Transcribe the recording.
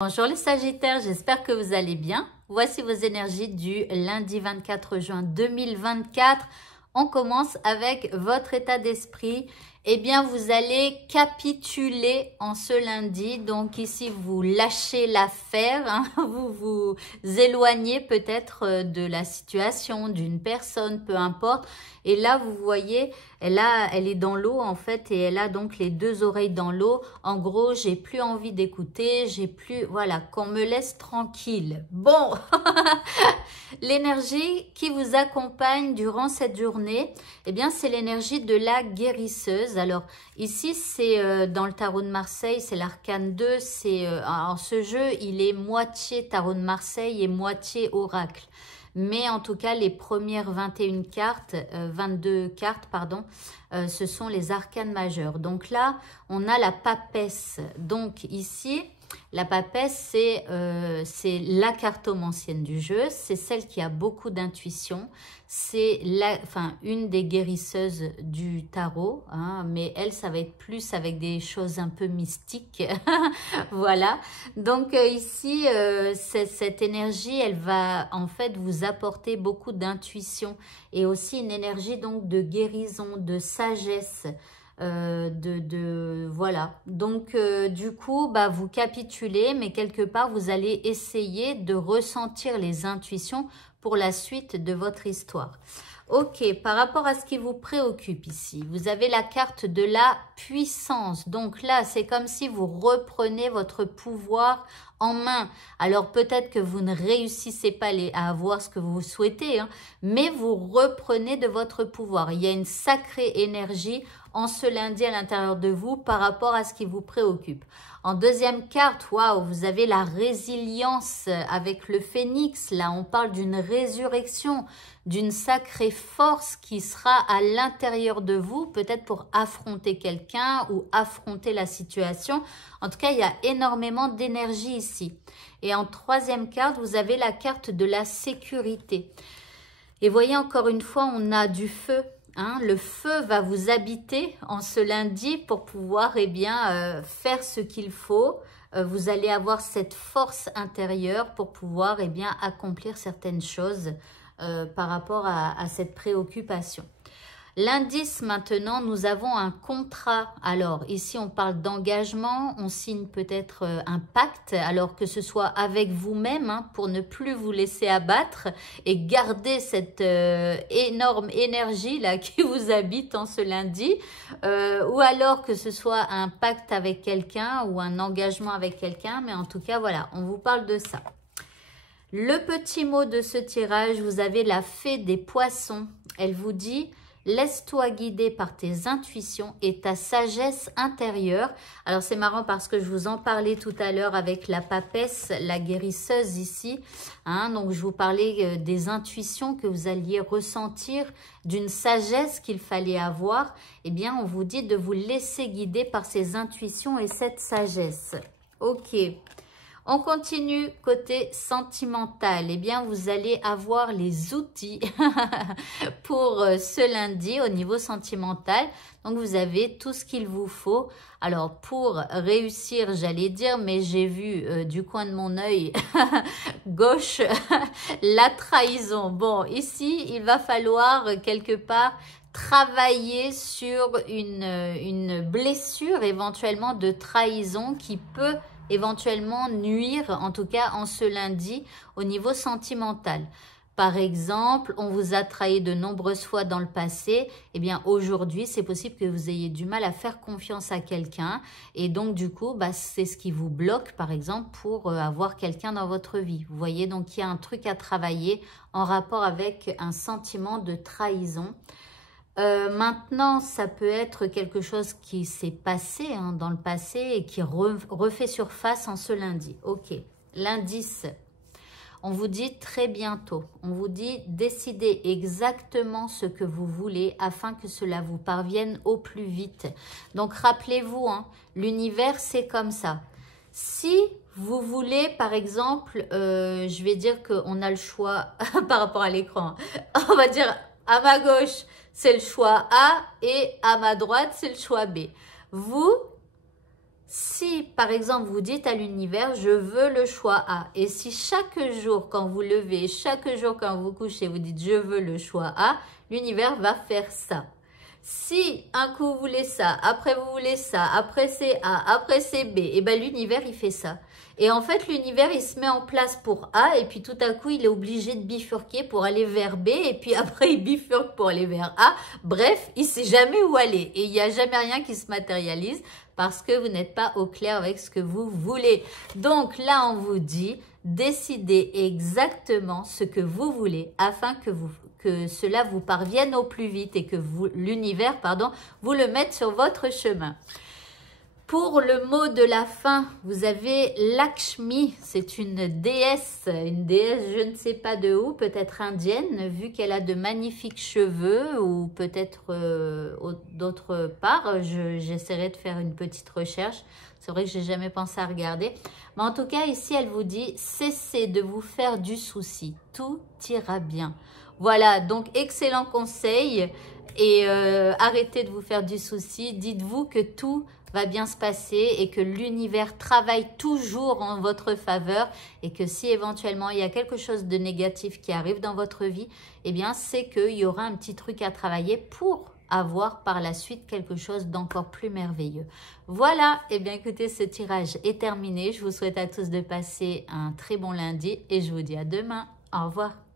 Bonjour les Sagittaires, j'espère que vous allez bien. Voici vos énergies du lundi 24 juin 2024. On commence avec votre état d'esprit. Eh bien, vous allez capituler en ce lundi. Donc ici, vous lâchez l'affaire, hein. Vous vous éloignez peut-être de la situation, d'une personne, peu importe. Et là, vous voyez, elle est dans l'eau en fait et elle a donc les deux oreilles dans l'eau. En gros, j'ai plus envie d'écouter, j'ai plus, voilà, qu'on me laisse tranquille. Bon, l'énergie qui vous accompagne durant cette journée, eh bien, c'est l'énergie de la guérisseuse. Alors, ici, c'est dans le tarot de Marseille, c'est l'arcane 2. En ce jeu, il est moitié tarot de Marseille et moitié oracle. Mais en tout cas, les premières 21 cartes, 22 cartes, pardon, ce sont les arcanes majeures. Donc là, on a la papesse. Donc ici, la papesse, c'est la cartomancienne du jeu. C'est celle qui a beaucoup d'intuition. C'est une des guérisseuses du tarot. Hein, mais elle, ça va être plus avec des choses un peu mystiques. Voilà. Donc ici, cette énergie, elle va en fait vous apporter beaucoup d'intuition. Et aussi une énergie donc de guérison, de sagesse. Voilà, donc du coup vous capitulez, mais quelque part vous allez essayer de ressentir les intuitions pour la suite de votre histoire. Ok, par rapport à ce qui vous préoccupe ici, vous avez la carte de la puissance. Donc là, c'est comme si vous reprenez votre pouvoir en main. Alors peut-être que vous ne réussissez pas à avoir ce que vous souhaitez, hein, mais vous reprenez de votre pouvoir. Il y a une sacrée énergie en ce lundi à l'intérieur de vous par rapport à ce qui vous préoccupe. En deuxième carte, waouh, vous avez la résilience avec le phénix. Là, on parle d'une résurrection, d'une sacrée force qui sera à l'intérieur de vous, peut-être pour affronter quelqu'un ou affronter la situation. En tout cas, il y a énormément d'énergie ici. Et en troisième carte, vous avez la carte de la sécurité. Et voyez, encore une fois, on a du feu. Hein, le feu va vous habiter en ce lundi pour pouvoir faire ce qu'il faut. Vous allez avoir cette force intérieure pour pouvoir accomplir certaines choses par rapport à cette préoccupation. L'indice maintenant, nous avons un contrat. Alors ici, on parle d'engagement, on signe peut-être un pacte, alors que ce soit avec vous-même hein, pour ne plus vous laisser abattre et garder cette énorme énergie là qui vous habite en ce lundi, ou alors que ce soit un pacte avec quelqu'un ou un engagement avec quelqu'un, mais en tout cas, voilà, on vous parle de ça. Le petit mot de ce tirage, vous avez la fée des poissons. Elle vous dit... Laisse-toi guider par tes intuitions et ta sagesse intérieure. Alors, c'est marrant parce que je vous en parlais tout à l'heure avec la papesse, la guérisseuse ici. Hein, donc, je vous parlais des intuitions que vous alliez ressentir, d'une sagesse qu'il fallait avoir. Eh bien, on vous dit de vous laisser guider par ces intuitions et cette sagesse. Ok. On continue côté sentimental. Eh bien, vous allez avoir les outils pour ce lundi au niveau sentimental. Donc, vous avez tout ce qu'il vous faut. Alors, pour réussir, j'allais dire, mais j'ai vu du coin de mon œil gauche la trahison. Bon, ici, il va falloir quelque part travailler sur une blessure éventuellement de trahison qui peut éventuellement nuire, en tout cas en ce lundi, au niveau sentimental. Par exemple, on vous a trahi de nombreuses fois dans le passé, eh bien aujourd'hui, c'est possible que vous ayez du mal à faire confiance à quelqu'un et donc du coup, c'est ce qui vous bloque par exemple pour avoir quelqu'un dans votre vie. Vous voyez, donc il y a un truc à travailler en rapport avec un sentiment de trahison. Maintenant, ça peut être quelque chose qui s'est passé hein, dans le passé et qui refait surface en ce lundi. Ok, l'indice, on vous dit très bientôt, on vous dit décidez exactement ce que vous voulez afin que cela vous parvienne au plus vite. Donc, rappelez-vous, hein, l'univers, c'est comme ça. Si vous voulez, par exemple, je vais dire qu'on a le choix par rapport à l'écran, on va dire à ma gauche, c'est le choix A et à ma droite, c'est le choix B. Vous, Si, par exemple, vous dites à l'univers, je veux le choix A, et si chaque jour, quand vous levez, chaque jour, quand vous couchez, vous dites, je veux le choix A, l'univers va faire ça. Si un coup vous voulez ça, après vous voulez ça, après c'est A, après c'est B, et bien l'univers il fait ça. Et en fait l'univers il se met en place pour A et puis tout à coup il est obligé de bifurquer pour aller vers B et puis après il bifurque pour aller vers A. Bref, il ne sait jamais où aller et il n'y a jamais rien qui se matérialise parce que vous n'êtes pas au clair avec ce que vous voulez. Donc là on vous dit, décidez exactement ce que vous voulez afin que cela vous parvienne au plus vite et que l'univers, pardon, vous le mette sur votre chemin. Pour le mot de la fin, vous avez Lakshmi, c'est une déesse je ne sais pas de où, peut-être indienne, vu qu'elle a de magnifiques cheveux ou peut-être d'autre part. J'essaierai de faire une petite recherche. C'est vrai que j'ai jamais pensé à regarder. Mais en tout cas, ici, elle vous dit, cessez de vous faire du souci. Tout ira bien. Voilà, donc excellent conseil. Et arrêtez de vous faire du souci. Dites-vous que tout va bien se passer et que l'univers travaille toujours en votre faveur et que si éventuellement il y a quelque chose de négatif qui arrive dans votre vie, eh bien c'est qu'il y aura un petit truc à travailler pour avoir par la suite quelque chose d'encore plus merveilleux. Voilà, eh bien écoutez, ce tirage est terminé. Je vous souhaite à tous de passer un très bon lundi et je vous dis à demain. Au revoir.